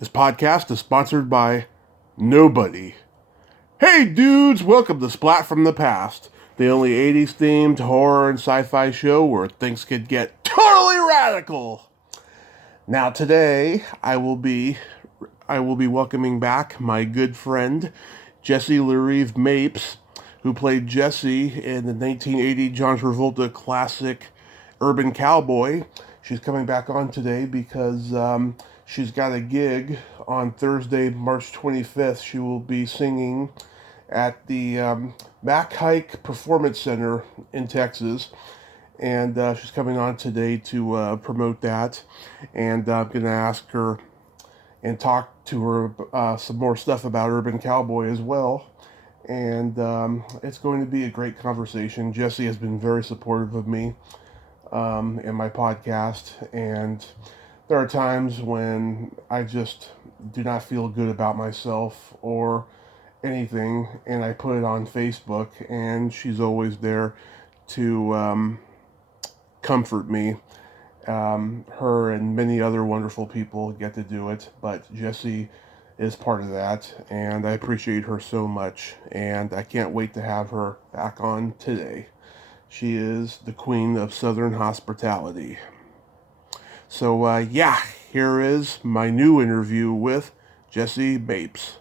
This podcast is sponsored by nobody. Hey dudes, welcome to Splat from the Past, the only 80s themed horror and sci-fi show where things could get totally radical. Now today, I will be welcoming back my good friend, Jessie Mapes, who played Jessie in the 1980 John Travolta classic Urban Cowboy. She's coming back on today because she's got a gig on Thursday, March 25th. She will be singing at the Mac Haik Performance Center in Texas. And she's coming on today to promote that. And I'm going to ask her and talk to her some more stuff about Urban Cowboy as well. And it's going to be a great conversation. Jessie has been very supportive of me in my podcast, and there are times when I just do not feel good about myself or anything, and I put it on Facebook, and she's always there to comfort me. Her and many other wonderful people get to do it, but Jessie is part of that, and I appreciate her so much, and I can't wait to have her back on today. She is the queen of Southern hospitality. So, here is my new interview with Jessie Mapes.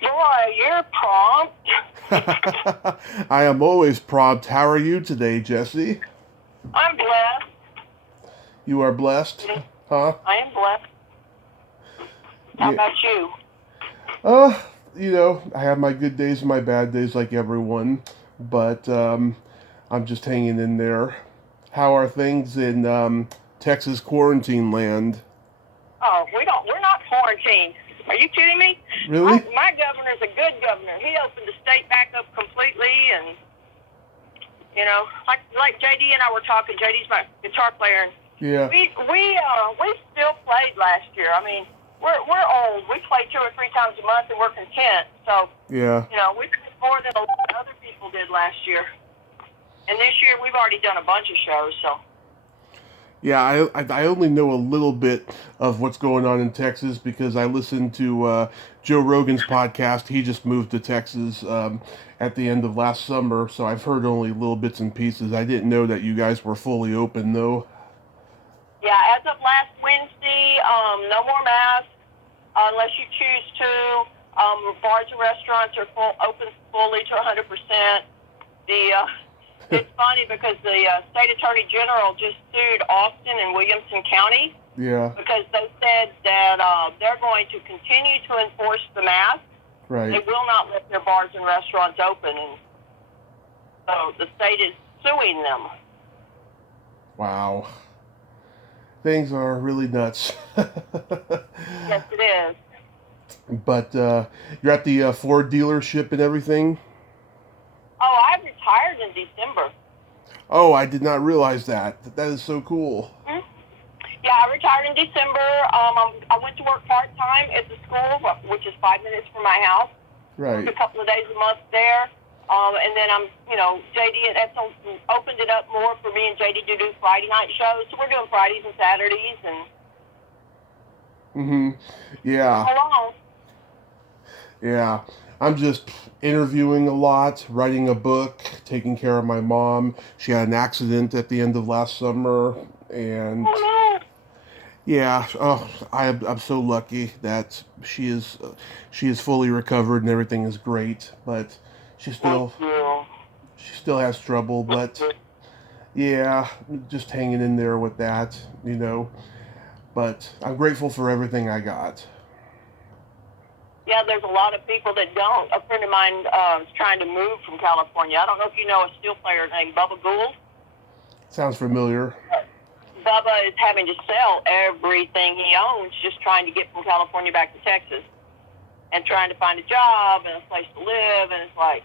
Boy, you're prompt. I am always prompt. How are you today, Jessie? I'm blessed. You are blessed? Huh? I am blessed. How about you? I have my good days and my bad days like everyone, but I'm just hanging in there. How are things in Texas quarantine land? Oh, we're not quarantined. Are you kidding me? Really? My governor's a good governor. He opened the state back up completely, and like JD and I were talking. JD's my guitar player. And Yeah. We still played last year. I mean, we're old. We play 2 or 3 times a month, and we're content. So Yeah. we played more than a lot of other people did last year. And this year we've already done a bunch of shows. So. Yeah, I only know a little bit of what's going on in Texas because I listened to Joe Rogan's podcast. He just moved to Texas at the end of last summer, so I've heard only little bits and pieces. I didn't know that you guys were fully open, though. Yeah, as of last Wednesday, no more masks unless you choose to. Bars and restaurants are open fully to 100%. It's funny because the state attorney general just sued Austin and Williamson County. Yeah. Because they said that they're going to continue to enforce the mask. Right. They will not let their bars and restaurants open, and so the state is suing them. Wow. Things are really nuts. Yes, it is. But you're at the Ford dealership and everything? Oh, I retired in December. Oh, I did not realize that. That is so cool. Mm-hmm. Yeah, I retired in December. I went to work part-time at the school, which is 5 minutes from my house. Right. A couple of days a month there. And then JD and Edsel opened it up more for me and JD to do Friday night shows. So we're doing Fridays and Saturdays and. Mm-hmm. Yeah. Along. Yeah. I'm just interviewing a lot, writing a book, taking care of my mom. She had an accident at the end of last summer, and oh, no. Yeah. Oh, I'm so lucky that she is fully recovered and everything is great, but she still has trouble. But yeah, just hanging in there with that, But I'm grateful for everything I got. Yeah, there's a lot of people that don't. A friend of mine is trying to move from California. I don't know if you know a steel player named Bubba Gould. Sounds familiar. Bubba is having to sell everything he owns, just trying to get from California back to Texas, and trying to find a job and a place to live, and it's like,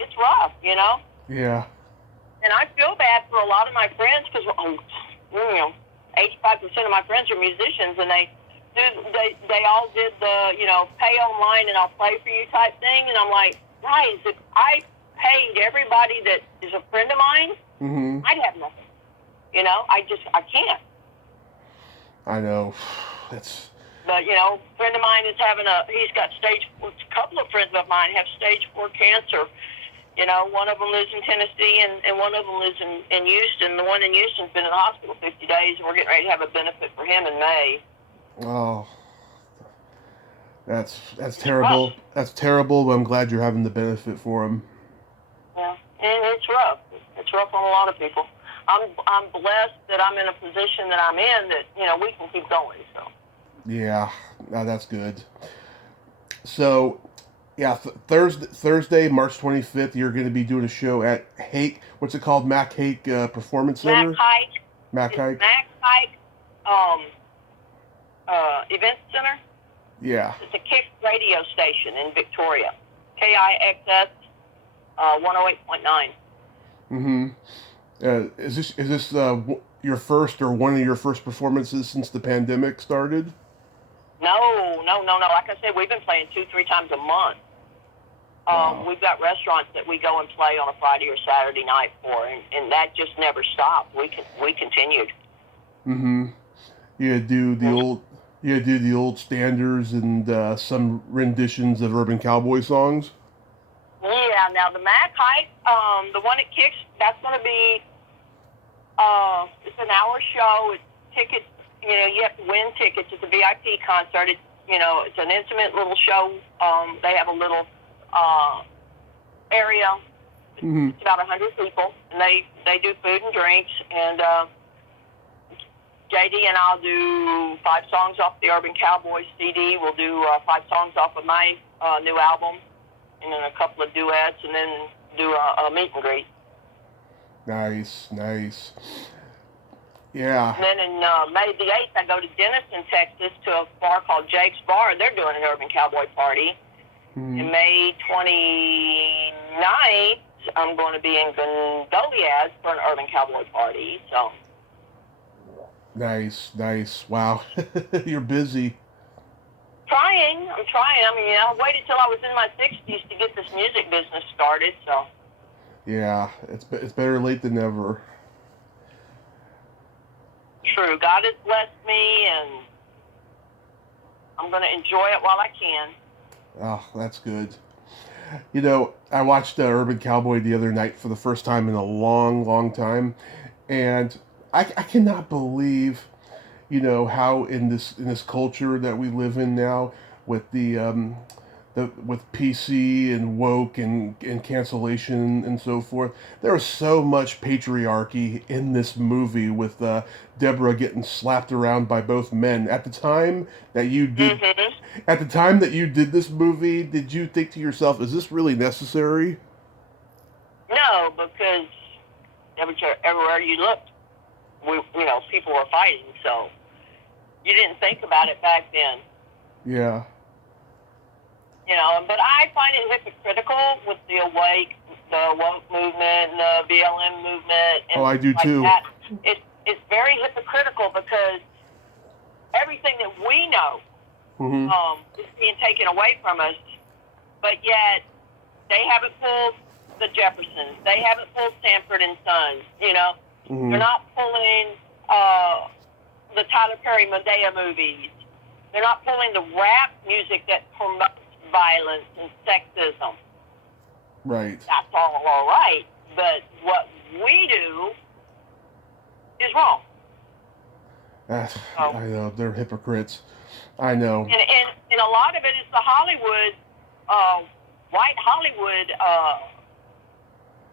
it's rough, Yeah. And I feel bad for a lot of my friends because, 85% of my friends are musicians, and they all did the, pay online and I'll play for you type thing. And I'm like, guys, if I paid everybody that is a friend of mine, I'd have nothing. You know, I can't. I know. That's. But, you know, a friend of mine is he's got a couple of friends of mine have stage 4 cancer. You know, one of them lives in Tennessee and one of them lives in Houston. The one in Houston's been in the hospital 50 days, and we're getting ready to have a benefit for him in May. Oh, that's terrible. Rough. That's terrible, but I'm glad you're having the benefit for him. Yeah, and it's rough. It's rough on a lot of people. I'm blessed that I'm in a position that I'm in that, you know, we can keep going, so. Yeah, that's good. So, yeah, Thursday, March 25th, you're going to be doing a show at Haik. What's it called? Mac Haik Performance Center? Mac Haik. Mac Haik? Mac Haik Event Center. Yeah. It's a Kick radio station in Victoria. KIXS 108.9. Mm-hmm. Is this your first or one of your first performances since the pandemic started? No. Like I said, we've been playing 2-3 times a month. Wow. We've got restaurants that we go and play on a Friday or Saturday night for, and that just never stopped. We continued. Mm-hmm. You do the old standards and some renditions of urban cowboy songs. Yeah. Now the Mac Haik, the one at Kicks, that's going to be it's an hour show. It's tickets. You know, you have to win tickets. It's a VIP concert. It's an intimate little show. They have a little area. Mm-hmm. It's about 100 people, and they do food and drinks. And JD and I'll do 5 songs off the Urban Cowboy CD. We'll do 5 songs off of my new album, and then a couple of duets, and then do a meet and greet. Nice. Yeah. And then in May the 8th, I go to Denison, Texas, to a bar called Jake's Bar. They're doing an Urban Cowboy party. Mm-hmm. In May 29th, I'm going to be in Gondolias for an Urban Cowboy party. So. Nice. Wow. You're busy. I'm trying. I mean, I waited till I was in my 60s to get this music business started, so. Yeah, it's better late than never. True. God has blessed me, and I'm going to enjoy it while I can. Oh, that's good. You know, I watched Urban Cowboy the other night for the first time in a long time, and I cannot believe, you know, how in this culture that we live in now with with PC and woke and cancellation and so forth, there was so much patriarchy in this movie with Deborah getting slapped around by both men. At the time that you did, this movie, did you think to yourself, "Is this really necessary?" No, because everywhere you looked, people were fighting, so you didn't think about it back then. Yeah. But I find it hypocritical with the woke movement, and the BLM movement. And I do like too. That. It's very hypocritical because everything that we know is being taken away from us, but yet they haven't pulled the Jeffersons. They haven't pulled Sanford and Sons. They're not pulling the Tyler Perry Medea movies. They're not pulling the rap music that promotes violence and sexism. Right. That's all right, but what we do is wrong. I know, they're hypocrites. I know. And a lot of it is the Hollywood, white Hollywood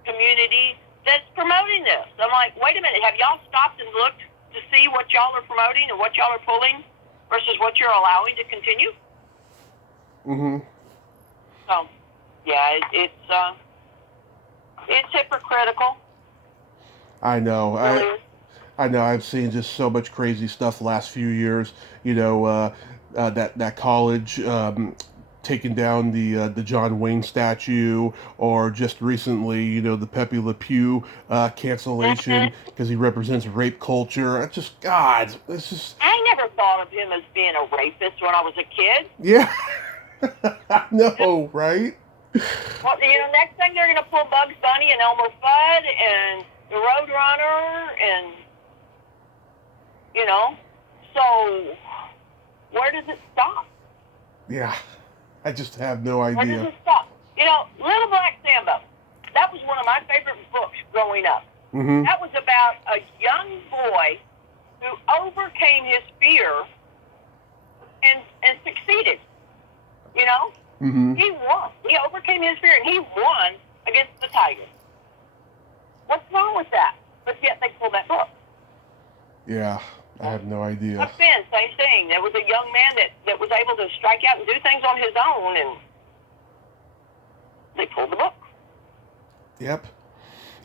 community that's promoting this. I'm like, wait a minute, have y'all stopped and looked to see what y'all are promoting and what y'all are pulling versus what you're allowing to continue? Mm-hmm. So, yeah, it's hypocritical. I know. Really? I know. I've seen just so much crazy stuff the last few years. That college taking down the John Wayne statue, or just recently, the Pepe Le Pew cancellation because he represents rape culture. It's just God. It's just. I never thought of him as being a rapist when I was a kid. Yeah. I know, right? Well, next thing they're going to pull Bugs Bunny and Elmer Fudd and the Roadrunner and you know. So where does it stop? Yeah, I just have no Where does idea. it stop? You know, Little Black Sambo. That was one of my favorite books growing up. Mm-hmm. That was about a young boy who overcame his fear and succeeded. You know, Mm-hmm. he won. He overcame his fear and he won against the tiger. What's wrong with that? But yet they pulled that book. Yeah, I have no idea. Up then, same thing. There was a young man that was able to strike out and do things on his own, and they pulled the book. Yep.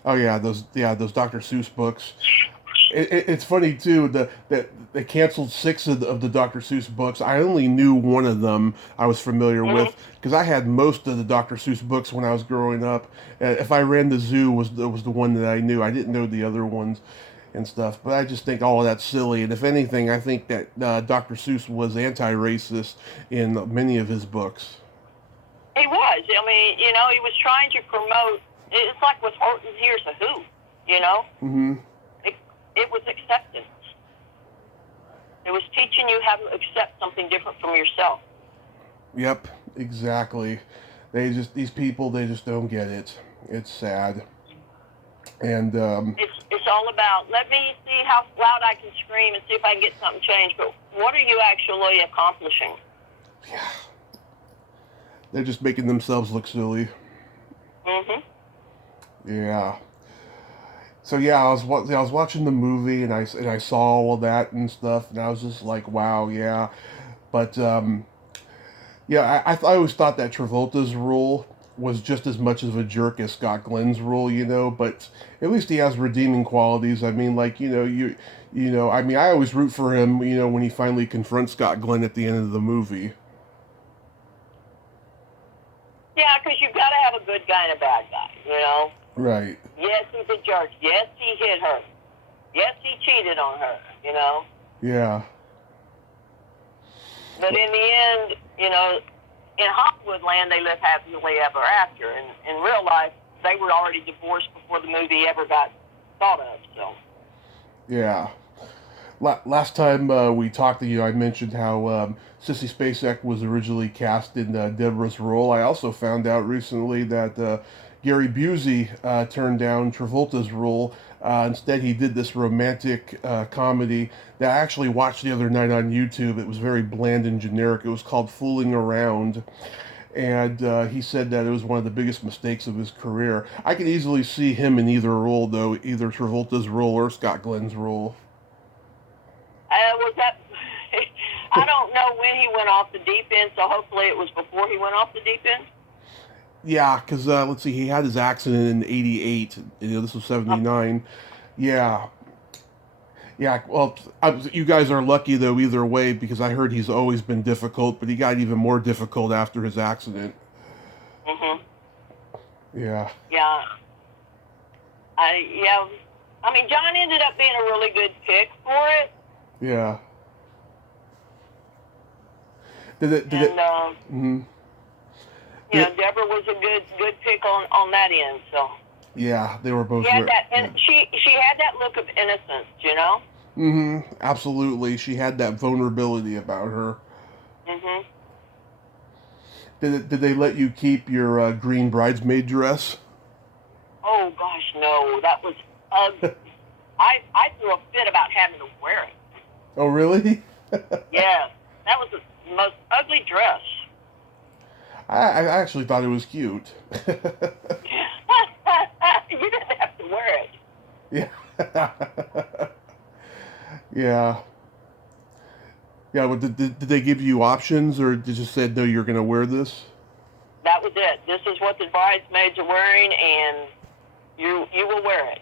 Oh yeah, those Dr. Seuss books. It's funny too that they canceled 6 of the Dr. Seuss books. I only knew one of them I was familiar with because I had most of the Dr. Seuss books when I was growing up. If I Ran the Zoo was the one that I knew. I didn't know the other ones and stuff. But I just think all of that's silly. And if anything, I think that Dr. Seuss was anti-racist in many of his books. He was. I mean, you know, he was trying to promote. It's like with Horton's Here's a Who. You know. Mm-hmm. It was acceptance. It was teaching you how to accept something different from yourself. Yep, exactly. These people, they just don't get it. It's sad. And it's all about, let me see how loud I can scream and see if I can get something changed. But what are you actually accomplishing? Yeah, they're just making themselves look silly. Mhm. Yeah. So yeah, I was watching the movie and I saw all of that and stuff, and I was just like, wow, yeah. But yeah, I always thought that Travolta's role was just as much of a jerk as Scott Glenn's role, you know. But at least he has redeeming qualities. I mean, like you know, I mean, I always root for him, you know, when he finally confronts Scott Glenn at the end of the movie. Yeah, because you've got to have a good guy and a bad guy, you know. Right. Yes, he's a jerk. Yes, he hit her. Yes, he cheated on her, you know. Yeah. But in the end, you know, in Hollywood land, they live happily ever after. And in real life, they were already divorced before the movie ever got thought of, so. Yeah. Last time we talked to you, I mentioned how Sissy Spacek was originally cast in Deborah's role. I also found out recently that Gary Busey turned down Travolta's role. Instead, he did this romantic comedy that I actually watched the other night on YouTube. It was very bland and generic. It was called Fooling Around. And he said that it was one of the biggest mistakes of his career. I could easily see him in either role, though, either Travolta's role or Scott Glenn's role. Was that? I don't know when he went off the deep end, so hopefully it was before he went off the deep end. Yeah, because let's see, he had his accident in '88. You know, this was '79. Yeah, yeah. Well, you guys are lucky though either way because I heard he's always been difficult, but he got even more difficult after his accident. Mhm. Yeah. Yeah. I mean, John ended up being a really good pick for it. Yeah. Mm-hmm. You know, Deborah was a good pick on that end. So. Yeah, they were both. She had that, and she had that look of innocence, you know. Mm-hmm. Absolutely, she had that vulnerability about her. Mhm. Did they let you keep your green bridesmaid dress? Oh gosh, no, that was ugly. I threw a fit about having to wear it. Oh really? Yeah, that was the most ugly dress. I actually thought it was cute. You didn't have to wear it. Yeah. Yeah. Yeah, but did they give you options, or did you say, no, you're going to wear this? That was it. This is what the bridesmaids are wearing, and you will wear it.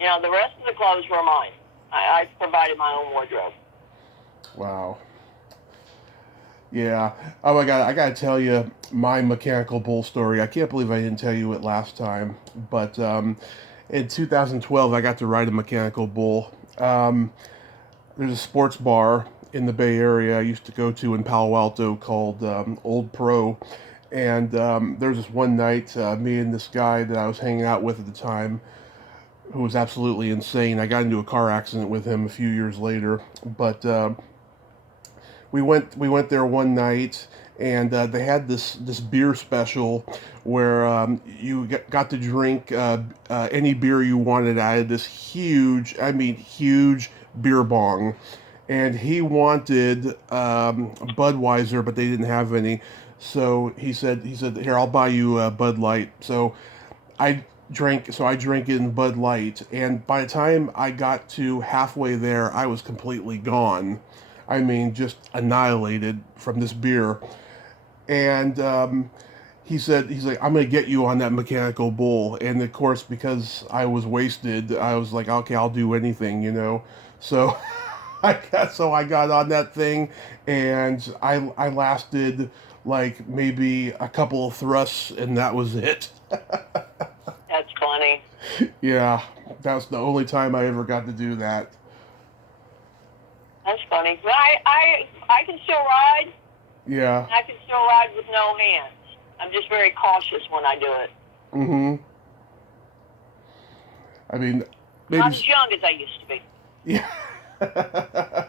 You know, the rest of the clothes were mine. I provided my own wardrobe. Wow. Yeah. Oh my God, I got to tell you my mechanical bull story. I can't believe I didn't tell you it last time. But in 2012, I got to ride a mechanical bull. There's a sports bar in the Bay Area I used to go to in Palo Alto called Old Pro. And there was this one night, me and this guy that I was hanging out with at the time, who was absolutely insane. I got into a car accident with him a few years later, but we went there one night, and they had this beer special where you got to drink any beer you wanted out of this huge, I mean huge beer bong, and he wanted Budweiser, but they didn't have any. So he said, here, I'll buy you Bud Light. So I drank in Bud Light, and by the time I got to halfway there, I was completely gone. I mean, just annihilated from this beer. And he's like, I'm gonna get you on that mechanical bull. And of course, because I was wasted, I was like, okay, I'll do anything, you know. So I got on that thing, and I lasted like maybe a couple of thrusts, and that was it. That's funny. Yeah, that was the only time I ever got to do that. That's funny. But I can still ride. Yeah. I can still ride with no hands. I'm just very cautious when I do it. Mm-hmm. I mean, maybe. Not as young as I used to be. Yeah.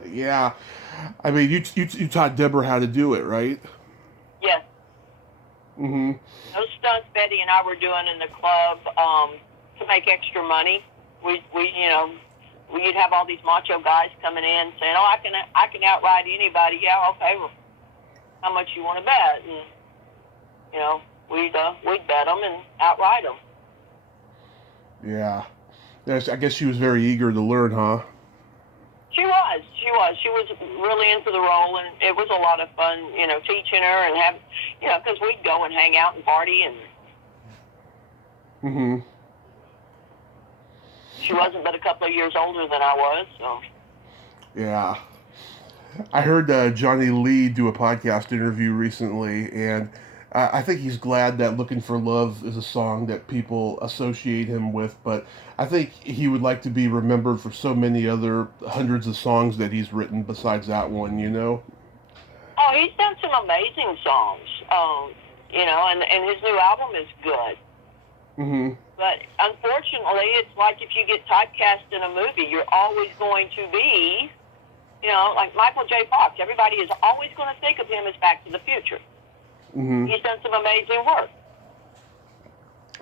Yeah. I mean, you taught Deborah how to do it, right? Yes. Mm-hmm. Those stunts Betty and I were doing in the club to make extra money. We'd have all these macho guys coming in saying, "Oh, I can outride anybody." Yeah, okay. Well, how much you want to bet? And we'd bet them and outride them. Yeah. I guess she was very eager to learn, huh? She was. She was really into the role, and it was a lot of fun, teaching her and have, because we'd go and hang out and party, and Mm-hmm. she wasn't but a couple of years older than I was, so. Yeah. I heard Johnny Lee do a podcast interview recently, and I think he's glad that Looking for Love is a song that people associate him with, but I think he would like to be remembered for so many other hundreds of songs that he's written besides that one, you know? Oh, he's done some amazing songs, and his new album is good. Mm-hmm. But unfortunately, it's like if you get typecast in a movie, you're always going to be, like Michael J. Fox. Everybody is always going to think of him as Back to the Future. Mm-hmm. He's done some amazing work.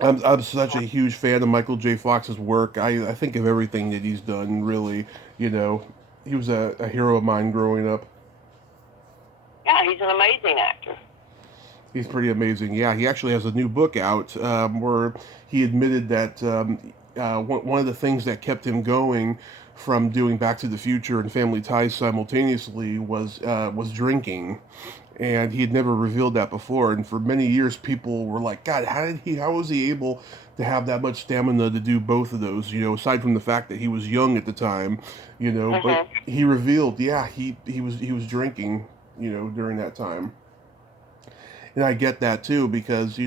I'm such a huge fan of Michael J. Fox's work. I think of everything that he's done, really. He was a hero of mine growing up. Yeah, he's an amazing actor. He's pretty amazing. Yeah, he actually has a new book out where he admitted that one of the things that kept him going from doing Back to the Future and Family Ties simultaneously was drinking, and he had never revealed that before. And for many years, people were like, "God, how was he able to have that much stamina to do both of those?" Aside from the fact that he was young at the time, But he revealed, yeah, he was drinking, during that time. And I get that too because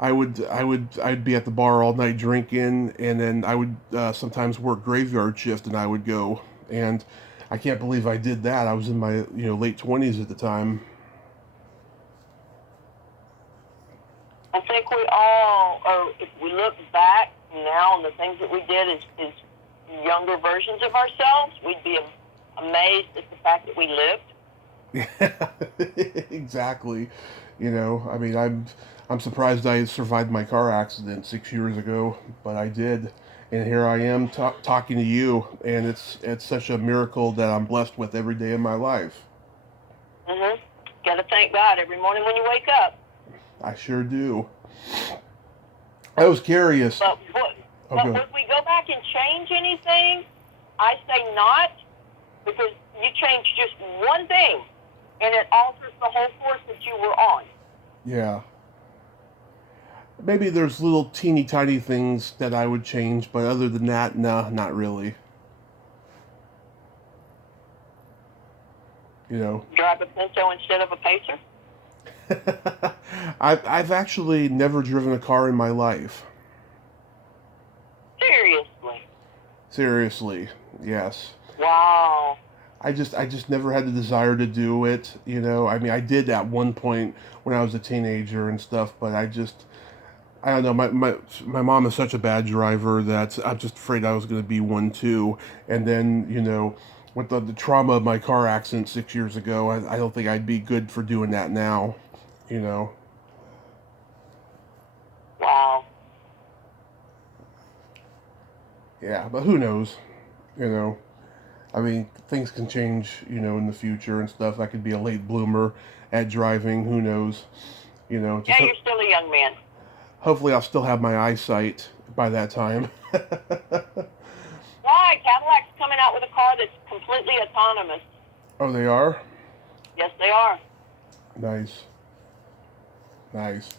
I'd be at the bar all night drinking, and then I would sometimes work graveyard shift, and I would go, and I can't believe I did that. I was in my late 20s at the time. I think we all, or if we look back now on the things that we did as younger versions of ourselves, we'd be amazed at the fact that we lived. Yeah, exactly. I mean, I'm surprised I survived my car accident 6 years ago, but I did, and here I am talking to you, and it's such a miracle that I'm blessed with every day of my life. Mhm. Got to thank God every morning when you wake up. I sure do. I was curious. But would we go back and change anything? I say not, because you change just one thing, and it alters the whole course that you were on. Yeah. Maybe there's little teeny tiny things that I would change, but other than that, no, not really. Drive a Pinto instead of a Pacer? I've actually never driven a car in my life. Seriously? Seriously, yes. Wow. I just never had the desire to do it, I mean, I did at one point when I was a teenager and stuff, but I don't know. My mom is such a bad driver that I'm just afraid I was going to be one too. And then with the trauma of my car accident 6 years ago, I don't think I'd be good for doing that now. You know. Wow. Yeah, but who knows? You know. I mean, things can change. In the future and stuff. I could be a late bloomer at driving. Who knows? Yeah, you're still a young man. Hopefully I'll still have my eyesight by that time. Why? Cadillac's coming out with a car that's completely autonomous. Oh, they are? Yes, they are. Nice. Nice.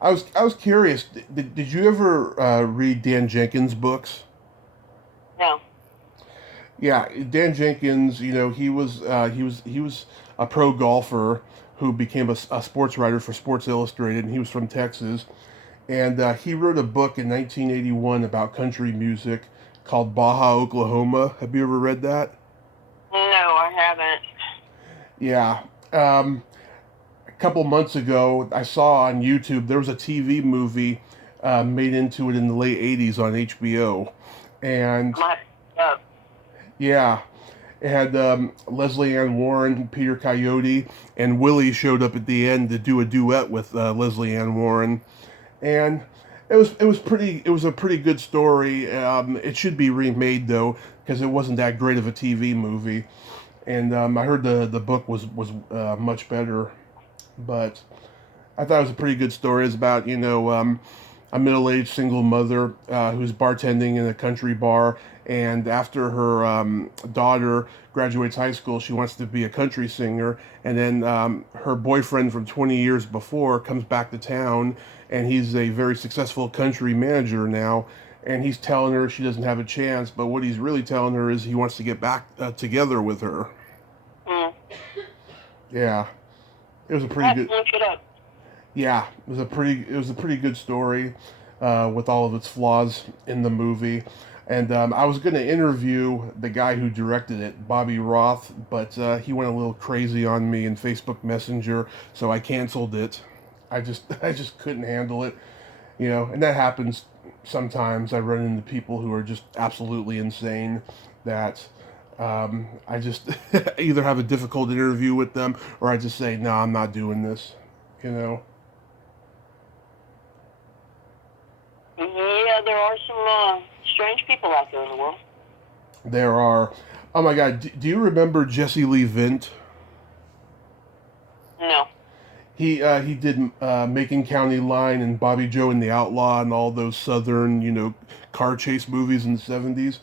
I was curious. Did you ever read Dan Jenkins' books? No. Yeah, Dan Jenkins. He was a pro golfer who became a sports writer for Sports Illustrated, and he was from Texas. And he wrote a book in 1981 about country music called Baja, Oklahoma. Have you ever read that? No, I haven't. Yeah. A couple months ago, I saw on YouTube there was a TV movie made into it in the late 80s on HBO. And Uh, yeah, it had Leslie Ann Warren, Peter Coyote, and Willie showed up at the end to do a duet with Leslie Ann Warren. And it was a pretty good story. It should be remade though because it wasn't that great of a TV movie. And I heard the book was much better, but I thought it was a pretty good story. It's about a middle-aged single mother who's bartending in a country bar, and after her daughter graduates high school, she wants to be a country singer, and then her boyfriend from 20 years before comes back to town, and he's a very successful country manager now, and he's telling her she doesn't have a chance, but what he's really telling her is he wants to get back together with her. mm. Yeah, it was a I pretty have good. to look it up. Yeah, it was a pretty good story with all of its flaws in the movie. And I was going to interview the guy who directed it, Bobby Roth, but he went a little crazy on me in Facebook Messenger, so I canceled it. I just couldn't handle it, and that happens sometimes. I run into people who are just absolutely insane that I just either have a difficult interview with them or I just say, no, I'm not doing this, you know. Yeah, there are some strange people out there in the world. There are. Oh my God, do you remember Jesse Lee Vint? No. He did Macon County Line and Bobby Joe and the Outlaw and all those southern car chase movies in the 70s.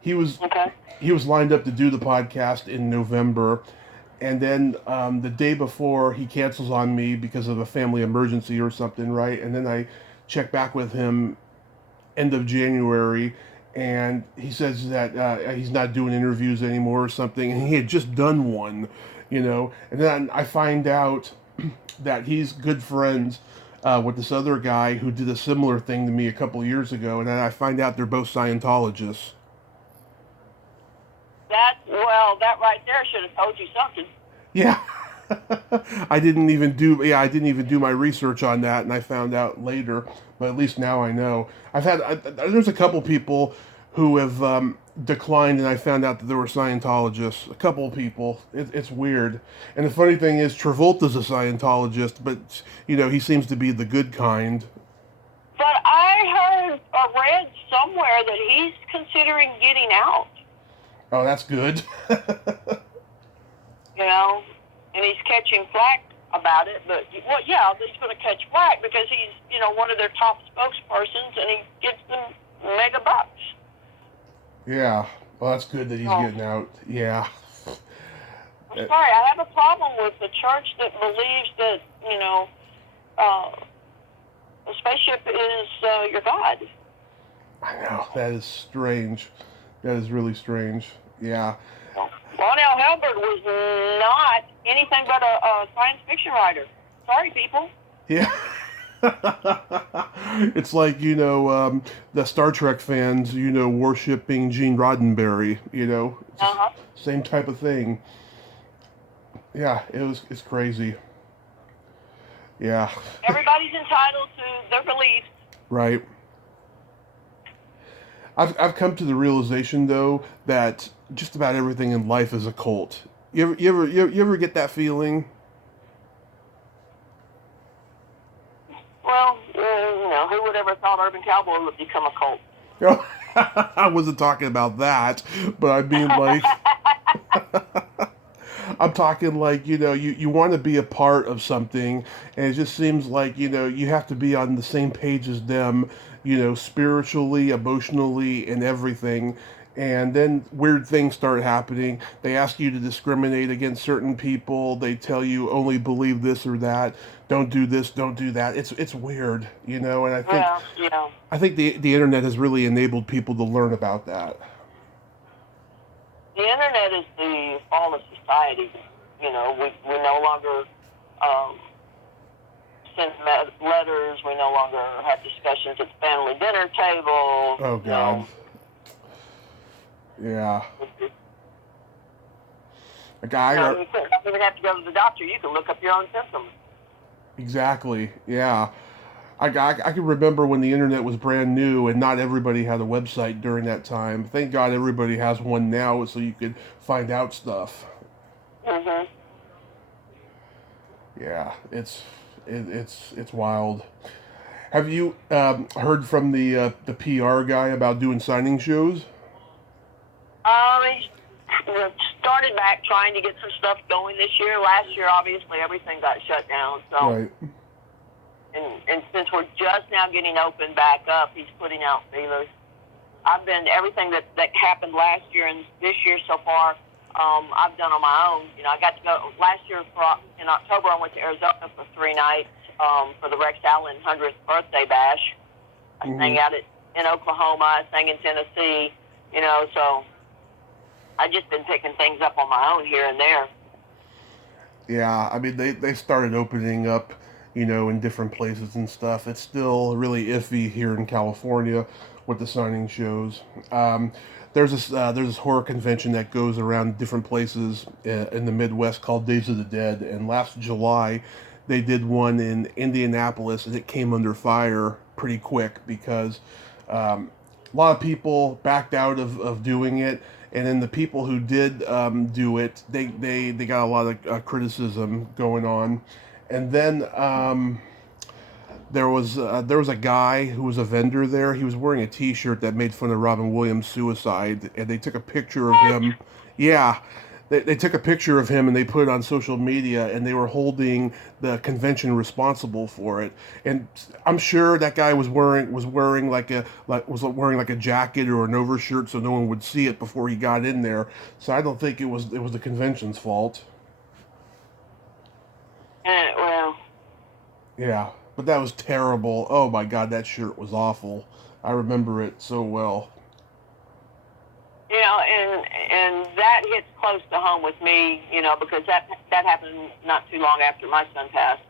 He was Okay. he was lined up to do the podcast in November, and then the day before he cancels on me because of a family emergency or something, right? And then I check back with him end of January, and he says that he's not doing interviews anymore or something, and he had just done one, and then I find out that he's good friends with this other guy who did a similar thing to me a couple years ago, and then I find out they're both Scientologists. That right there should have told you something. Yeah. I didn't even do my research on that, and I found out later. But at least now I know. There's a couple people who have declined, and I found out that there were Scientologists. A couple of people. It's weird. And the funny thing is, Travolta's a Scientologist, but he seems to be the good kind. But I heard or read somewhere that he's considering getting out. Oh, that's good. And he's catching flack about it. But yeah, he's going to catch flack because he's one of their top spokespersons, and he gives them mega bucks. Yeah. Well, that's good that he's getting out. Yeah. I'm sorry, I have a problem with the church that believes that a spaceship is your God. I know. That is strange. That is really strange. Yeah. Lionel Hilbert was not anything but a science fiction writer. Sorry, people. Yeah. It's like, the Star Trek fans, worshipping Gene Roddenberry, Uh-huh. Same type of thing. Yeah, it's crazy. Yeah. Everybody's entitled to their beliefs. Right. I've come to the realization though that just about everything in life is a cult. You ever get that feeling? Well, who would ever thought Urban Cowboy would become a cult? No, I wasn't talking about that, but I mean like I'm talking like, you want to be a part of something, and it just seems like, you have to be on the same page as them, spiritually, emotionally, and everything. And then weird things start happening. They ask you to discriminate against certain people. They tell you only believe this or that. Don't do this, don't do that. It's weird, and Yeah, yeah. I think the internet has really enabled people to learn about that. The internet is the fall of society. We no longer um, send letters. We no longer have discussions at the family dinner table. Oh God. Yeah. A guy. You don't even have to go to the doctor. You can look up your own symptoms. Exactly. Yeah. I can remember when the internet was brand new and not everybody had a website during that time. Thank God everybody has one now so you could find out stuff. Mhm. Yeah, it's wild. Have you heard from the PR guy about doing signing shows? He started back trying to get some stuff going this year. Last year, obviously, everything got shut down. So, Right. and since we're just now getting open back up, he's putting out feelers. Everything that happened last year and this year so far, I've done on my own. I got to go last year in October. I went to Arizona for 3 nights for the Rex Allen 100th birthday bash. I sang out in Oklahoma. I sang in Tennessee. So I've just been picking things up on my own here and there. Yeah, I mean they started opening up, in different places and stuff. It's still really iffy here in California with the signing shows. There's this horror convention that goes around different places in the Midwest called Days of the Dead, and last July they did one in Indianapolis, and it came under fire pretty quick because a lot of people backed out of doing it, and then the people who did do it, they got a lot of criticism going on, and then there was a guy who was a vendor there. He was wearing a T-shirt that made fun of Robin Williams' suicide, and they took a picture of him. Yeah, they took a picture of him and they put it on social media, and they were holding the convention responsible for it. And I'm sure that guy was wearing like a jacket or an overshirt so no one would see it before he got in there. So I don't think it was the convention's fault. Well, Yeah, but that was terrible. Oh my God, that shirt was awful. I remember it so well. and that hits close to home with me, because that happened not too long after my son passed,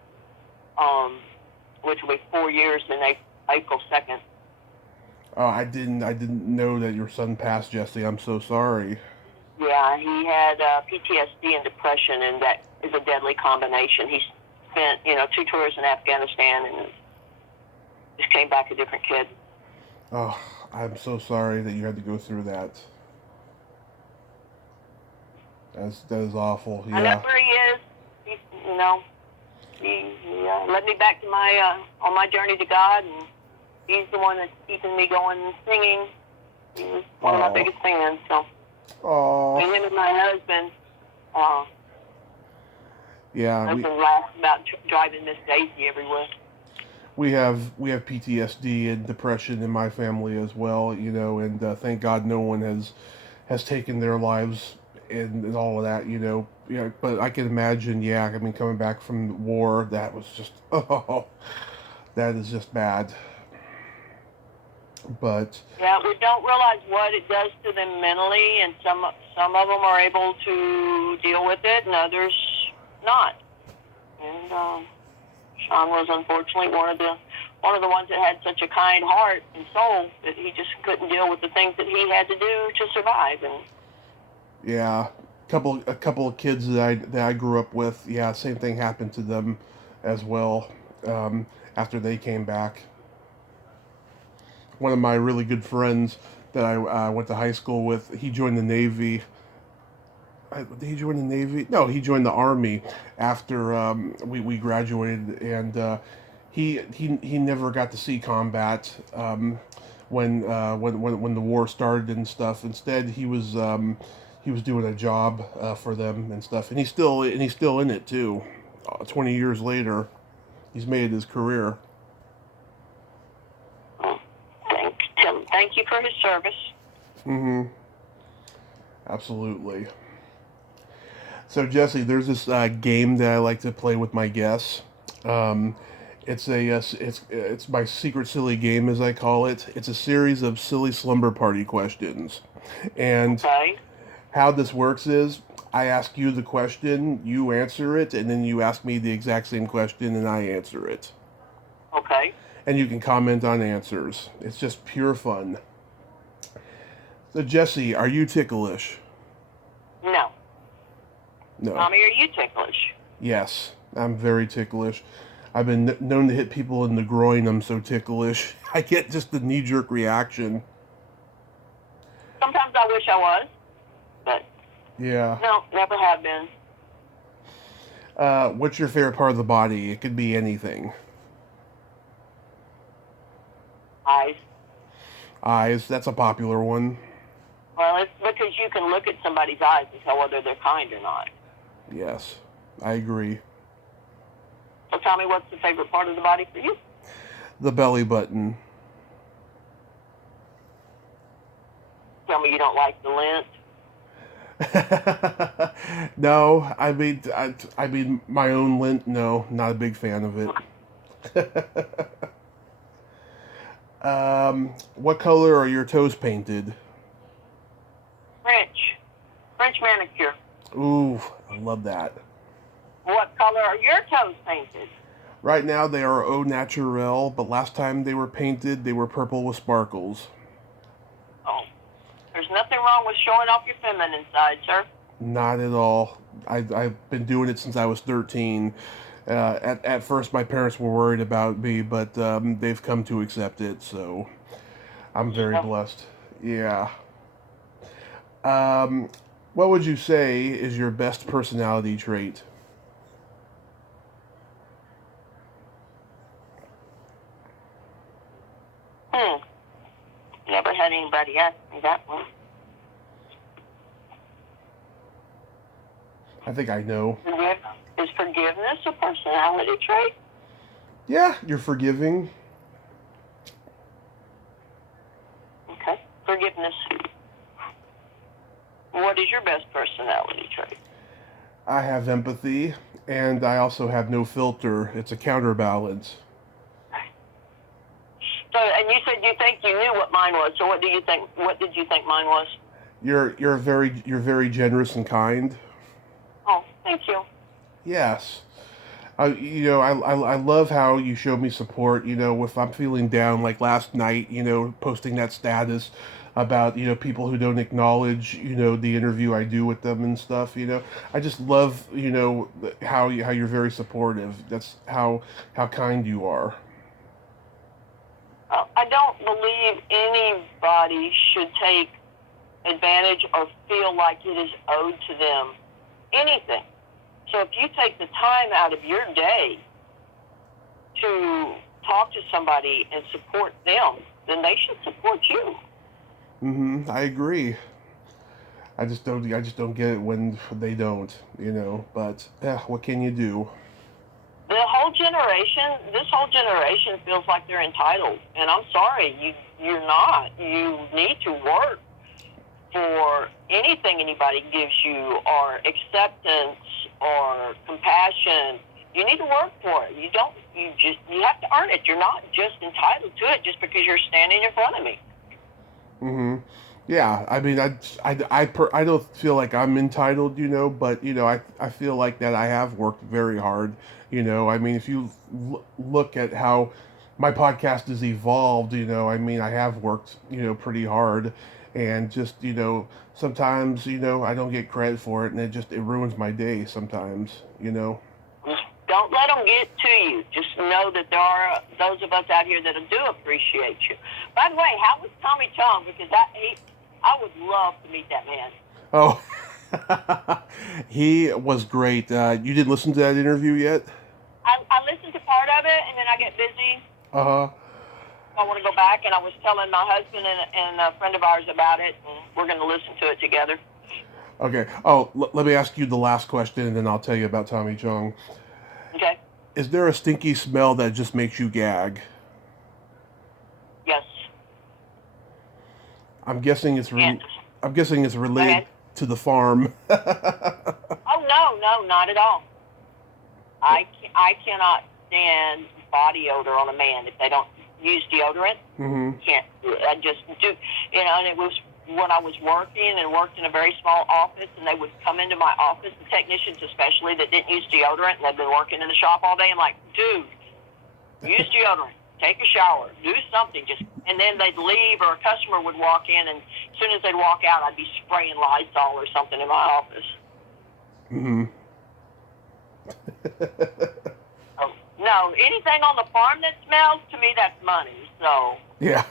which will be 4 years in April 2nd. Oh, I didn't know that your son passed, Jesse. I'm so sorry. Yeah, he had PTSD and depression, and that is a deadly combination. He spent, 2 tours in Afghanistan and just came back a different kid. Oh, I'm so sorry that you had to go through that. That is awful. I know where he is. He led me back to on my journey to God, and he's the one that's keeping me going and singing. He was one of my biggest fans. So, him and my husband, yeah, husband laughs about driving Miss Daisy everywhere. we have PTSD and depression in my family as well, and thank God no one has taken their lives and all of that, But I can imagine, yeah. I mean, coming back from the war, that was just that is just bad. But yeah, we don't realize what it does to them mentally, and some of them are able to deal with it, and others not. And Sean was unfortunately one of the ones that had such a kind heart and soul that he just couldn't deal with the things that he had to do to survive. And yeah, a couple of kids that I grew up with, yeah, same thing happened to them as well. after they came back. One of my really good friends that I went to high school with, he joined the Navy. Did he join the Navy? No, he joined the Army after we graduated, and he never got to see combat when the war started and stuff. Instead, he was doing a job for them and stuff, and he's still in it too. 20 years later, he's made his career. Thank you for his service. Mm-hmm. Absolutely. So Jesse, there's this game that I like to play with my guests. Um, it's my secret silly game, as I call it. It's a series of silly slumber party questions, and Okay. how this works is I ask you the question, you answer it, and then you ask me the exact same question, and I answer it. Okay. And you can comment on answers. It's just pure fun. So Jesse, are you ticklish? No. No. Mommy, are you ticklish? Yes, I'm very ticklish. I've been known to hit people in the groin. I'm so ticklish. I get just the knee-jerk reaction. Sometimes I wish I was, but Yeah. no, never have been. What's your favorite part of the body? It could be anything. Eyes. Eyes, that's a popular one. Well, it's because you can look at somebody's eyes and tell whether they're kind or not. Yes, I agree. So tell me, what's the favorite part of the body for you? The belly button. Tell me you don't like the lint. No, I mean my own lint. No, not a big fan of it. What color are your toes painted? French manicure. Ooh, I love that. What color are your toes painted? Right now they are au naturel, but last time they were painted, they were purple with sparkles. Oh, there's nothing wrong with showing off your feminine side, sir. Not at all. I've been doing it since I was 13. At first, my parents were worried about me, but they've come to accept it, so I'm very blessed. Yeah. What would you say is your best personality trait? Never had anybody ask me that one. I think I know. Is forgiveness a personality trait? Yeah, you're forgiving. Okay, forgiveness. What is your best personality trait? I have empathy, and I also have no filter. It's a counterbalance. So, and you said you think you knew what mine was. So, what do you think? What did you think mine was? You're very generous and kind. Oh, thank you. Yes. I love how you show me support, if I'm feeling down, like last night, posting that status about, people who don't acknowledge, the interview I do with them and stuff, I just love, how you're very supportive. That's how kind you are. I don't believe anybody should take advantage or feel like it is owed to them anything. So if you take the time out of your day to talk to somebody and support them, then they should support you. I agree. I just don't get it when they don't, but what can you do? This whole generation feels like they're entitled, and I'm sorry, you're not. You need to work for anything anybody gives you, or acceptance, or compassion. You need to work for it. You have to earn it. You're not just entitled to it just because you're standing in front of me. Yeah, I mean, I don't feel like I'm entitled, but, I feel like that I have worked very hard, I mean, if you look at how my podcast has evolved, I mean, I have worked, pretty hard, and just, sometimes, I don't get credit for it, and it ruins my day sometimes. Don't let them get to you. Just know that there are those of us out here that do appreciate you. By the way, how was Tommy Chong? Because I would love to meet that man. Oh, he was great. You didn't listen to that interview yet? I listened to part of it, and then I get busy. Uh-huh. I want to go back, and I was telling my husband and a friend of ours about it, and we're going to listen to it together. Okay. Oh, let me ask you the last question, and then I'll tell you about Tommy Chong. Okay. Is there a stinky smell that just makes you gag? Yes. I'm guessing it's related to the farm. Oh no, not at all. I cannot stand body odor on a man if they don't use deodorant. Mm-hmm. Can't do it. I just do, and it was when I was working and worked in a very small office, and they would come into my office, the technicians especially that didn't use deodorant, and they'd been working in the shop all day. I'm like, dude, use deodorant, take a shower, do something, and then they'd leave, or a customer would walk in, and as soon as they'd walk out, I'd be spraying Lysol or something in my office. Mm-hmm. No, anything on the farm that smells, to me, that's money. So. Yeah.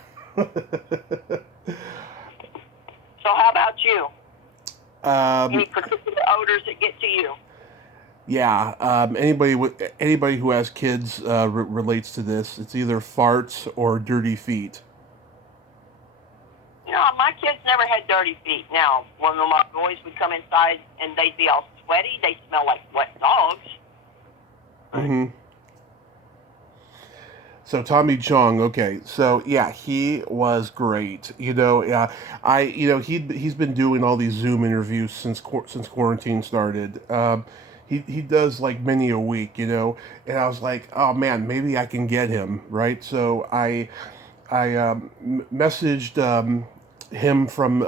So how about you? Any particular odors that get to you? Yeah. Anybody who has kids relates to this. It's either farts or dirty feet. You know, my kids never had dirty feet. Now, when my boys would come inside and they'd be all sweaty, they smell like wet dogs. Mm-hmm. So Tommy Chong, okay, so yeah, he was great. He's been doing all these Zoom interviews since quarantine started. He does like many a week, and I was like, oh man, maybe I can get him, right? So I messaged him from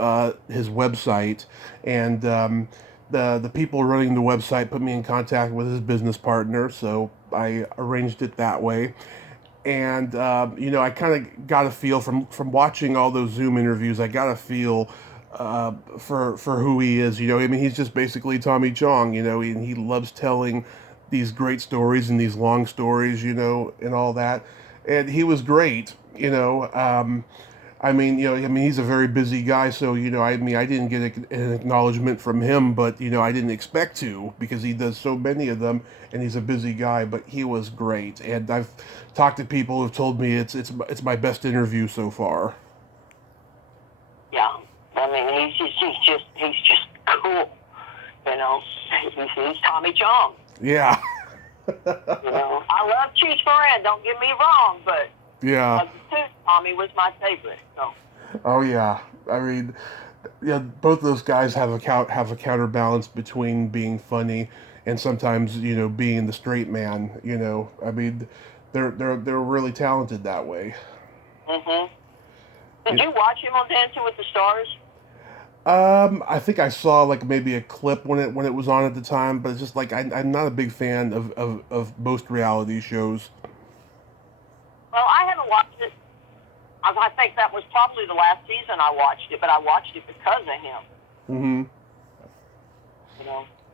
his website, and the people running the website put me in contact with his business partner, so I arranged it that way. And I kind of got a feel from watching all those Zoom interviews. I got a feel for who he is. He's just basically Tommy Chong. And he loves telling these great stories and these long stories. And all that. And he was great. He's a very busy guy, so I didn't get an acknowledgement from him, but I didn't expect to because he does so many of them, and he's a busy guy. But he was great, and I've talked to people who've told me it's my best interview so far. Yeah, he's just cool. He's Tommy Chong. Yeah. I love Cheese Moran. Don't get me wrong, but. Yeah. Tommy was my favorite. So. Oh yeah, both of those guys have a counterbalance between being funny and sometimes being the straight man. They're really talented that way. Mhm. Did you watch him on Dancing with the Stars? I think I saw like maybe a clip when it was on at the time, but it's just like I'm not a big fan of most reality shows. Well, I haven't watched it. I think that was probably the last season I watched it, but I watched it because of him. Mm-hmm.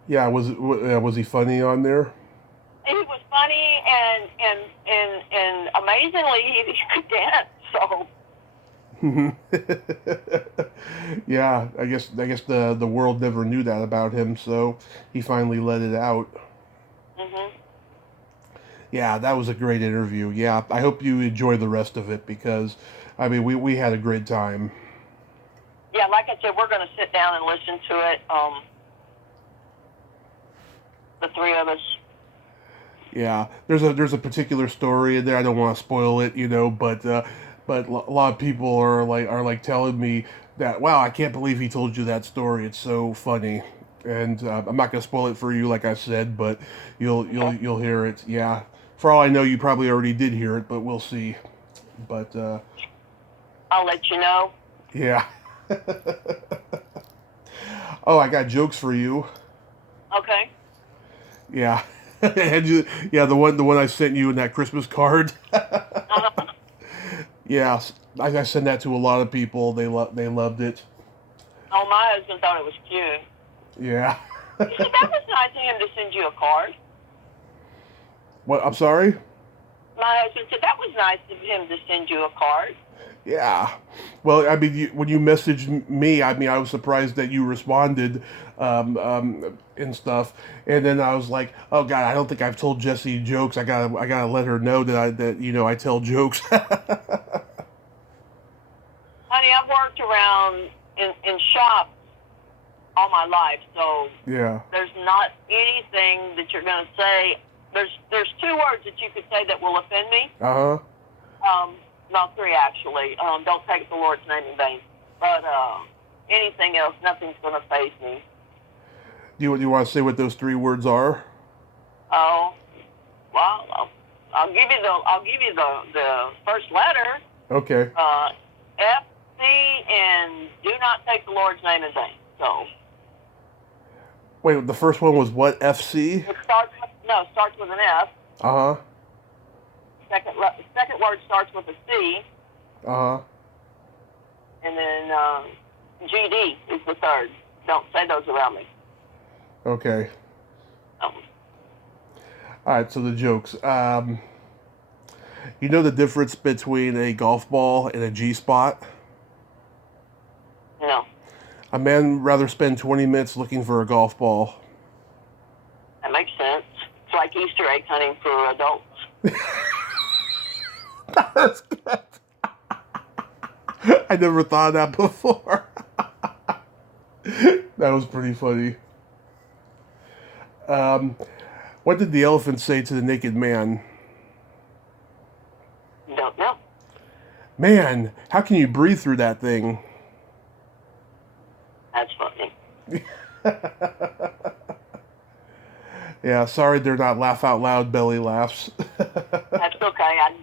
Yeah, was he funny on there? He was funny and amazingly he could dance. So. Yeah, I guess the world never knew that about him, so he finally let it out. Mhm. Yeah, that was a great interview. Yeah, I hope you enjoy the rest of it because, we had a great time. Yeah, like I said, we're going to sit down and listen to it. The three of us. Yeah, there's a particular story in there. I don't want to spoil it, but a lot of people are like telling me that, wow, I can't believe he told you that story. It's so funny. And I'm not gonna spoil it for you, like I said, but you'll hear it. Yeah, for all I know, you probably already did hear it, but we'll see. But I'll let you know. Yeah. Oh, I got jokes for you. Okay. Yeah. Yeah, the one I sent you in that Christmas card. Uh-huh. Yeah, I sent that to a lot of people. They loved it. Oh, my husband thought it was cute. Yeah. He said that was nice of him to send you a card. What? I'm sorry? My husband said, that was nice of him to send you a card. Yeah. Well, I mean, when you messaged me, I mean, I was surprised that you responded and stuff. And then I was like, oh God, I don't think I've told Jessie jokes. I gotta let her know that I tell jokes. Honey, I've worked around in shops all my life, so Yeah. there's not anything that you're going to say. There's two words that you could say that will offend me. Uh huh. No, three actually. Don't take the Lord's name in vain. But anything else, nothing's going to faze me. Do you want to say what those three words are? Oh, well, I'll give you the first letter. Okay. F, C, and do not take the Lord's name in vain. So. Wait, the first one was what? FC? It starts with an F. Uh huh. Second word starts with a C. Uh huh. And then GD is the third. Don't say those around me. Okay. Um, All right. So the jokes. You know the difference between a golf ball and a G spot? no, A man rather spend 20 minutes looking for a golf ball. that makes sense. It's like Easter egg hunting for adults. That's good. I never thought of that before. That was pretty funny. What did the elephant say to the naked man? Don't know. Man, how can you breathe through that thing? That's funny. Yeah, sorry they're not laugh out loud belly laughs. That's okay. I don't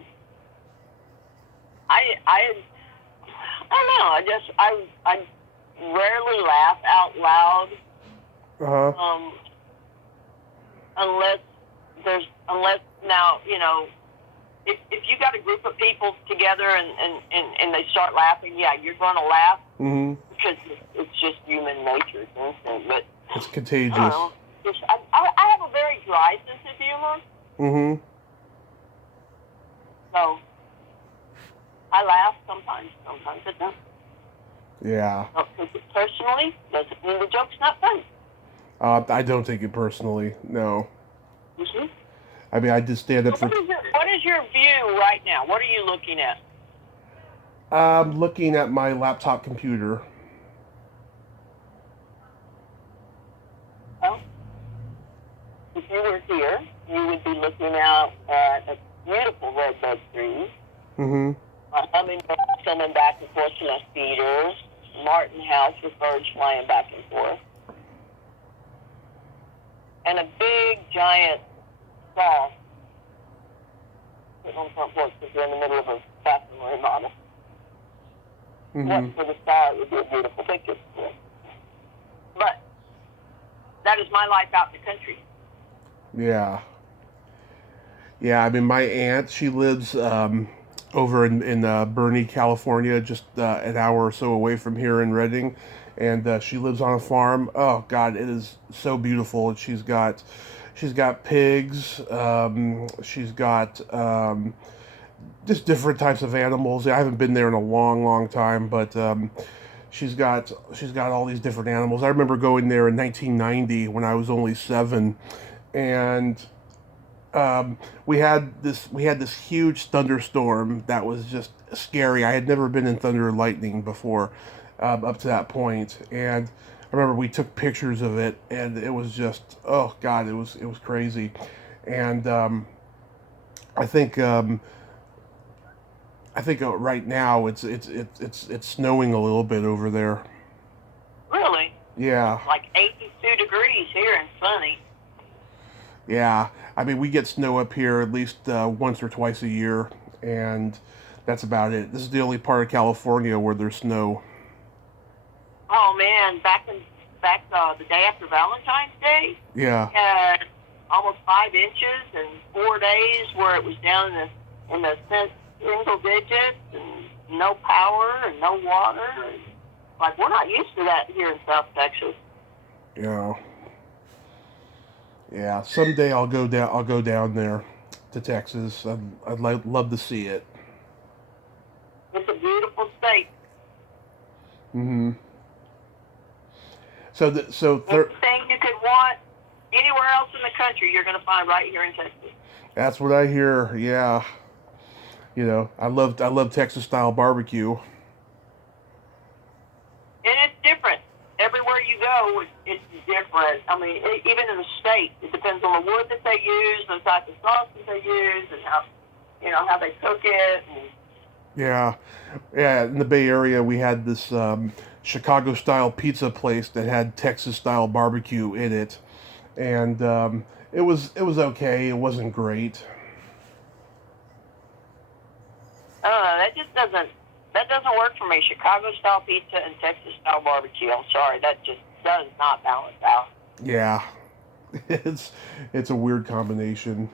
know. I rarely laugh out loud. Uh-huh. Unless now, if you got a group of people together and they start laughing, yeah, you're going to laugh because it's just human nature, it's instinct. But It's contagious. I have a very dry sense of humor, Mm-hmm. so I laugh sometimes I don't. Yeah. Don't take it personally. Doesn't mean the joke's not funny. I don't take it personally, no. Mm-hmm. I mean, I did stand up So for... what is your view right now? What are you looking at? I'm looking at my laptop computer. Well, if you were here, you would be looking out at a beautiful red bud tree. Mm-hmm. Hummingbirds coming back and forth to my feeders. Martin house with birds flying back and forth. And a big, giant saw sitting on the front porch because we're in the middle of a bathroom remodel. What for the star, it would be a beautiful picture. But that is my life out in the country. Yeah. Yeah, I mean, my aunt, she lives over in Bernie, California, just an hour or so away from here in Redding. And she lives on a farm. Oh, God, it is so beautiful. And she's got pigs. She's got just different types of animals. I haven't been there in a long, long time, but she's got all these different animals. I remember going there in 1990 when I was only 7, and we had this huge thunderstorm that was just scary. I had never been in thunder and lightning before up to that point, and I remember we took pictures of it, and it was just, oh God, it was crazy, and I think right now it's snowing a little bit over there. Really? Yeah. Like 82 degrees here and sunny. Yeah. I mean, we get snow up here at least once or twice a year, and that's about it. This is the only part of California where there's snow. Oh man, back the day after Valentine's Day, Yeah. we had almost 5 inches and 4 days where it was down in the single digits and no power and no water. And, like, we're not used to that here in South Texas. Yeah. Yeah. Someday I'll go down there. to Texas. I'd love to see it. It's a beautiful state. Mm-hmm. Anything you could want anywhere else in the country, you're going to find right here in Texas. That's what I hear. Yeah. I love Texas style barbecue. And it's different. Everywhere you go, it's different. I mean, even in the state, it depends on the wood that they use, the type of sauce that they use, and how they cook it. Yeah. In the Bay Area, we had this Chicago style pizza place that had Texas style barbecue in it, and it was okay. It wasn't great. I don't know. That doesn't work for me. Chicago style pizza and Texas style barbecue. I'm sorry, that just does not balance out. Yeah, it's a weird combination,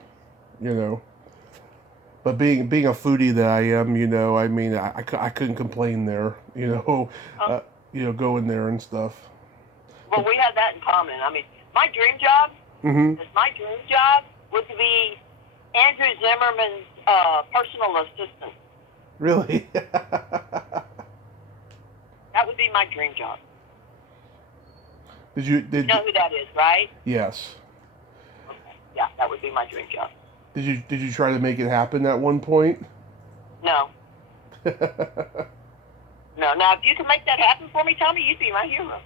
But being a foodie that I am, I mean, I couldn't complain there, going there and stuff. Well, we had that in common. I mean, my dream job would be Andrew Zimmerman's personal assistant. Really? That would be my dream job. Did you know who that is, right? Yes. Okay. Yeah, that would be my dream job. Did you try to make it happen at one point? No. No. Now, if you can make that happen for me, Tommy, you'd be my hero.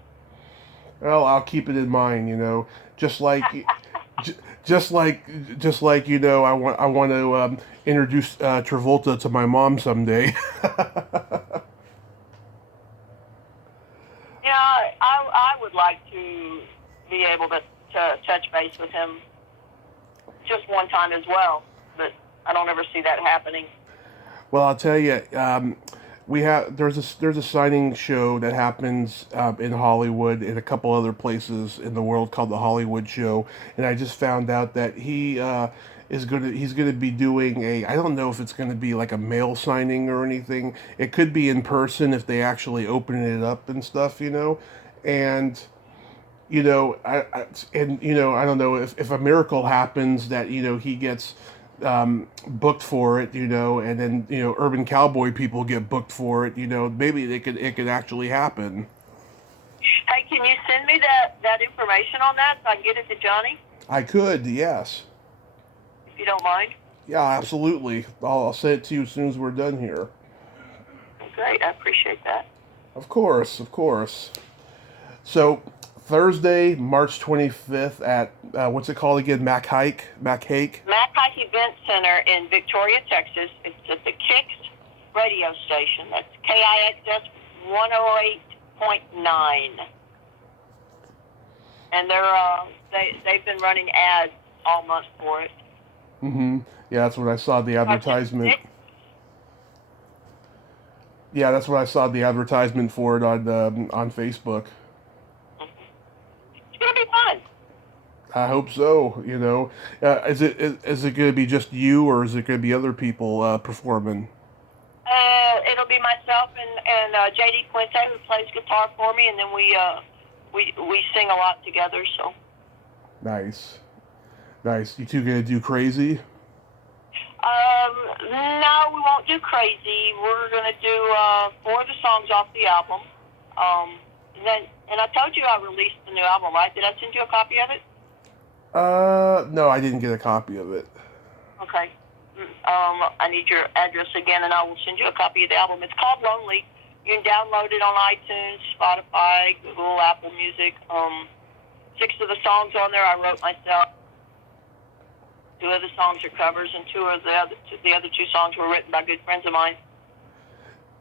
Well, I'll keep it in mind. Just like, just like I want to introduce Travolta to my mom someday. I would like to be able to touch base with him just one time as well, but I don't ever see that happening. Well, I'll tell you, there's a signing show that happens in Hollywood and a couple other places in the world called the Hollywood Show, and I just found out that he's gonna be doing I don't know if it's gonna be like a mail signing or anything. It could be in person if they actually open it up and stuff, and. I don't know if a miracle happens that he gets booked for it, and then urban cowboy people get booked for it, maybe it could actually happen. Hey, can you send me that information on that so I can get it to Johnny? I could, yes. If you don't mind. Yeah, absolutely. I'll send it to you as soon as we're done here. Great, I appreciate that. Of course. So Thursday, March 25th at, what's it called again? Mac Haik? Mac Haik Event Center in Victoria, Texas. It's at the Kix radio station. That's KIXS 108.9. And they've been running ads all month for it. Mm-hmm. Yeah, that's what I saw the advertisement. Yeah, that's what I saw the advertisement for it on Facebook. It's gonna be fun. I hope so. Is it going to be just you, or is it going to be other people performing? It'll be myself and JD Quinte, who plays guitar for me, and then we sing a lot together. So nice. You two going to do crazy? No, we won't do crazy. We're gonna do 4 of the songs off the album. And I told you I released the new album, right? Did I send you a copy of it? No, I didn't get a copy of it. Okay. I need your address again, and I will send you a copy of the album. It's called Lonely. You can download it on iTunes, Spotify, Google, Apple Music. 6 of the songs on there I wrote myself. 2 of the songs are covers, and 2 of the other 2 songs were written by good friends of mine.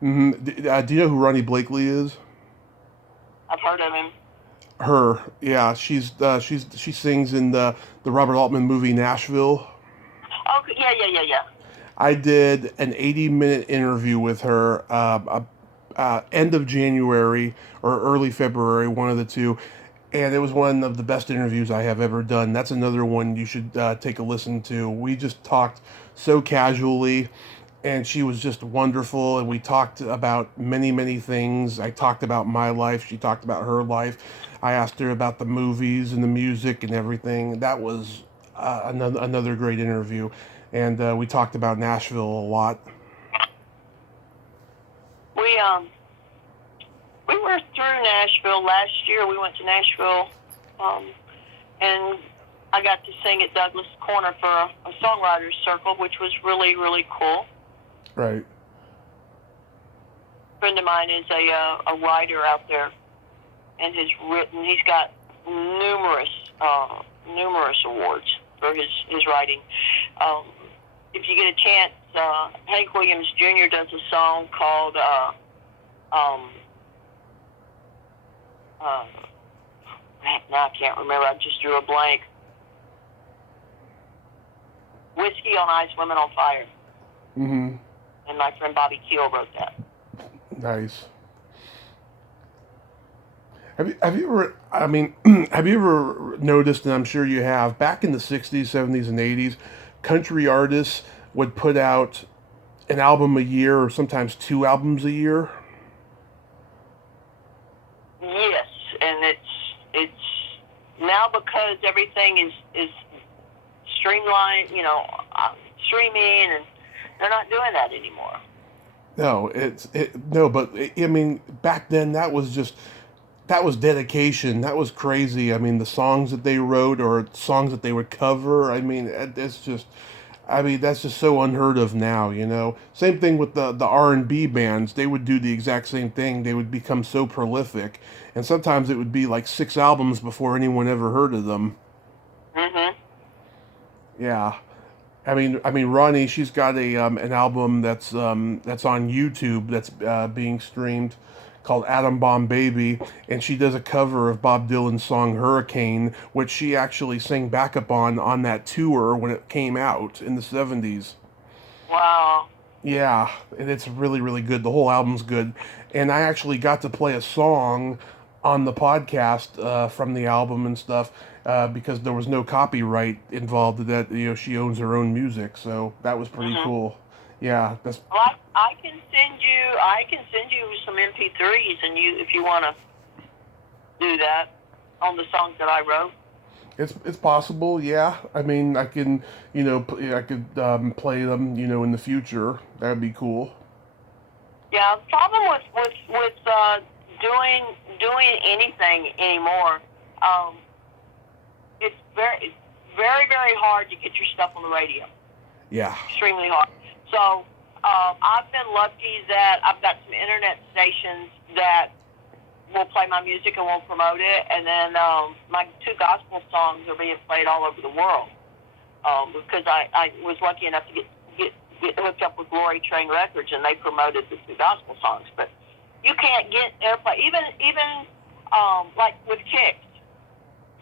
Mm-hmm. Do you know who Ronnie Blakely is? I've heard of him. Her, yeah, she sings in the Robert Altman movie Nashville. Oh, yeah. I did an 80-minute interview with her end of January or early February, one of the two, and it was one of the best interviews I have ever done. That's another one you should take a listen to. We just talked so casually, and she was just wonderful, and we talked about many, many things. I talked about my life. She talked about her life. I asked her about the movies and the music and everything. That was another great interview. and we talked about Nashville a lot. We were through Nashville last year. We went to Nashville, and I got to sing at Douglas Corner for a songwriters circle, which was really, really cool. Right. A friend of mine is a writer out there, and he's got numerous awards for his writing. If you get a chance, Hank Williams Jr. does a song called now I can't remember. I just drew a blank. Whiskey on Ice, Women on Fire. Mm-hmm. And my friend Bobby Keel wrote that. Nice. Have you ever, have you ever noticed, and I'm sure you have, back in the 60s, 70s, and 80s, country artists would put out an album a year or sometimes 2 albums a year? Yes, and it's now because everything is streamlined, streaming, and they're not doing that anymore. No, but back then that was dedication. That was crazy. I mean, the songs that they wrote or songs that they would cover. That's just so unheard of now. Same thing with the R&B bands. They would do the exact same thing. They would become so prolific, and sometimes it would be like 6 albums before anyone ever heard of them. Mhm. Yeah. Ronnie, she's got an album that's on YouTube that's being streamed called Atom Bomb Baby, and she does a cover of Bob Dylan's song Hurricane, which she actually sang backup on that tour when it came out in the 70s. Wow. Yeah, and it's really, really good. The whole album's good. And I actually got to play a song on the podcast from the album and stuff because there was no copyright involved in that. She owns her own music, so that was pretty cool. Yeah, that's. Well, I can send you some MP3s, and if you want to do that on the songs that I wrote. It's possible, yeah. I can, I could play them, in the future. That'd be cool. Yeah, the problem with doing anything anymore, it's very, very, very hard to get your stuff on the radio. Yeah. Extremely hard. So I've been lucky that I've got some internet stations that will play my music and will promote it, and then my 2 gospel songs are being played all over the world because I was lucky enough to get hooked up with Glory Train Records, and they promoted the 2 gospel songs. But you can't get airplay, even like with Kicks,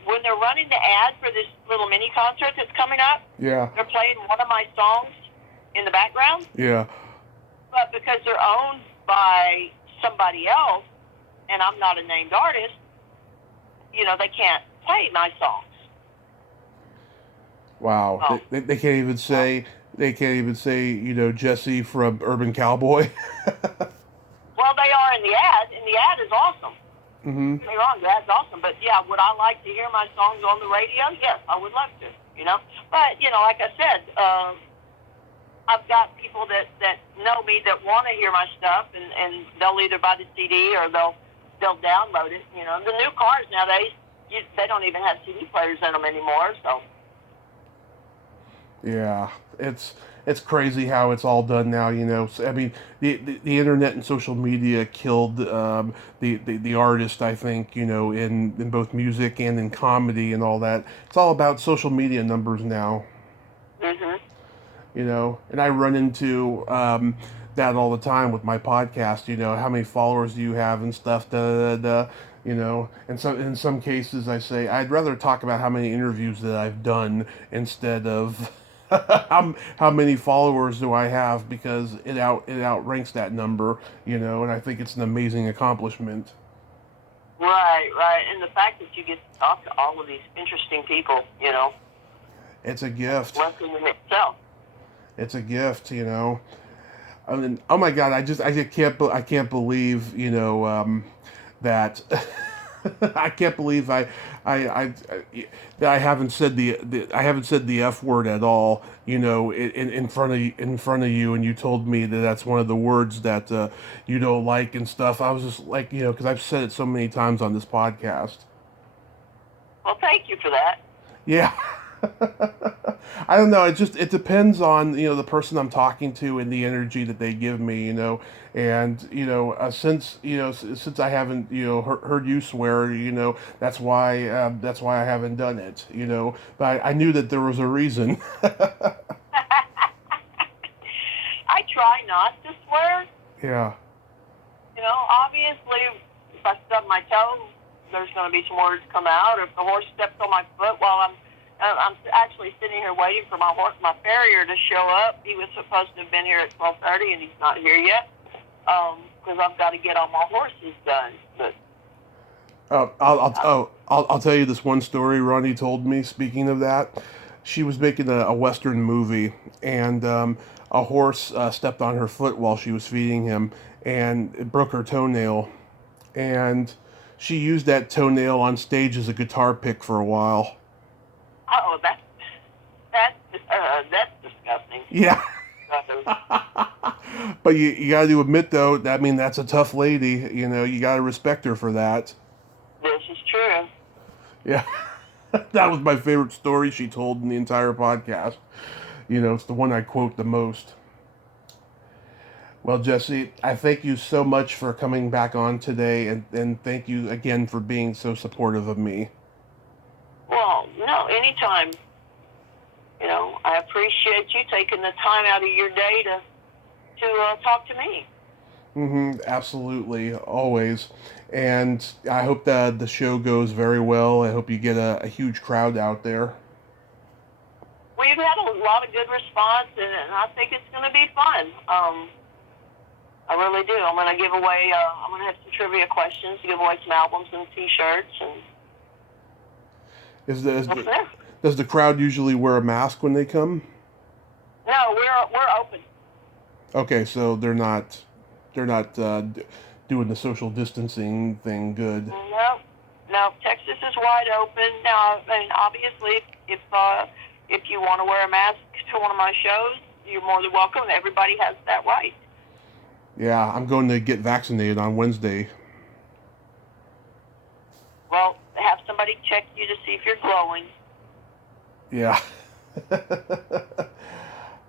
when they're running the ad for this little mini concert that's coming up. Yeah. They're playing one of my songs in the background. Yeah. But because they're owned by somebody else, and I'm not a named artist, they can't play my songs. Wow. Oh. They can't even say Jessie from Urban Cowboy. Well, they are in the ad, and the ad is awesome. Mm-hmm. Don't get me wrong, the ad's awesome, but yeah, would I like to hear my songs on the radio? Yes, I would love to, But, like I said, I've got people that know me that want to hear my stuff, and they'll either buy the CD or they'll download it. The new cars nowadays, they don't even have CD players in them anymore. So. Yeah, it's crazy how it's all done now. The internet and social media killed the artist. I think in both music and in comedy and all that. It's all about social media numbers now. Mhm. And I run into that all the time with my podcast. How many followers do you have and stuff. And so in some cases I say I'd rather talk about how many interviews that I've done instead of how many followers do I have, because it outranks that number. And I think it's an amazing accomplishment. Right, and the fact that you get to talk to all of these interesting people, it's a gift. Blessing in itself. It's a gift, oh my God, I can't believe, that I can't believe I that I haven't said the F word at all. You know, in front of you, and you told me that that's one of the words that you don't like and stuff. I was just like, because I've said it so many times on this podcast. Well, thank you for that. Yeah. I don't know. It depends on the person I'm talking to and the energy that they give me. And since I haven't heard you swear, that's why I haven't done it. But I knew that there was a reason. I try not to swear. Yeah. Obviously, if I stub my toe, there's going to be some words come out. If the horse steps on my foot while I'm actually sitting here waiting for my farrier to show up. He was supposed to have been here at 12:30, and he's not here yet because I've got to get all my horses done. But I'll tell you this one story Ronnie told me. Speaking of that, she was making a Western movie, and a horse stepped on her foot while she was feeding him, and it broke her toenail. And she used that toenail on stage as a guitar pick for a while. Oh, that's disgusting. Yeah. But you got to admit, though, that's a tough lady. You got to respect her for that. This is true. Yeah. That was my favorite story she told in the entire podcast. It's the one I quote the most. Well, Jessie, I thank you so much for coming back on today, and thank you again for being so supportive of me. Well, no, anytime. I appreciate you taking the time out of your day to talk to me. Absolutely, always. And I hope that the show goes very well. I hope you get a huge crowd out there. We've had a lot of good response, and I think it's going to be fun. I really do. I'm going to give away. I'm going to have some trivia questions, give away some albums and T-shirts, and does the crowd usually wear a mask when they come? No, we're open. Okay, so they're not doing the social distancing thing. Good. No. Texas is wide open now. Obviously, if you want to wear a mask to one of my shows, you're more than welcome. Everybody has that right. Yeah, I'm going to get vaccinated on Wednesday. Well, have somebody check you to see if you're glowing. Yeah.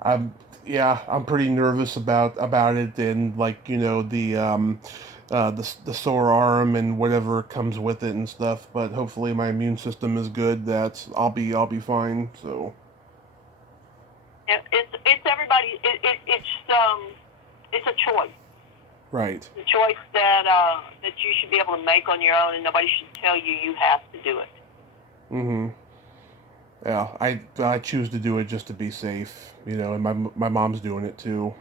I'm pretty nervous about it, and the sore arm and whatever comes with it and stuff. But hopefully my immune system is good. That I'll be fine. So. It's everybody. It's a choice. Right. It's a choice that you should be able to make on your own, and nobody should tell you have to do it. Mm-hmm. Yeah, I choose to do it just to be safe, and my mom's doing it too.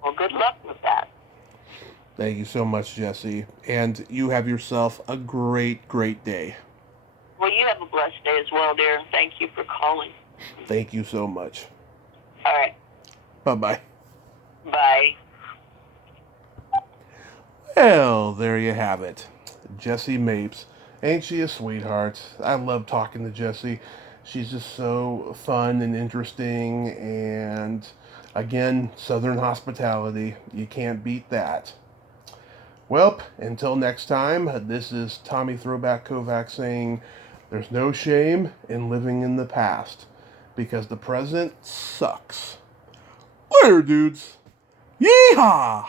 Well, good luck with that. Thank you so much, Jessie. And you have yourself a great, great day. Well, you have a blessed day as well, dear. Thank you for calling. Thank you so much. All right. Bye-bye. Bye. Well, there you have it. Jessie Mapes. Ain't she a sweetheart? I love talking to Jessie. She's just so fun and interesting, and again, Southern hospitality. You can't beat that. Well, until next time, this is Tommy Throwback Kovac saying there's no shame in living in the past, because the present sucks. Later, dudes. Yeehaw!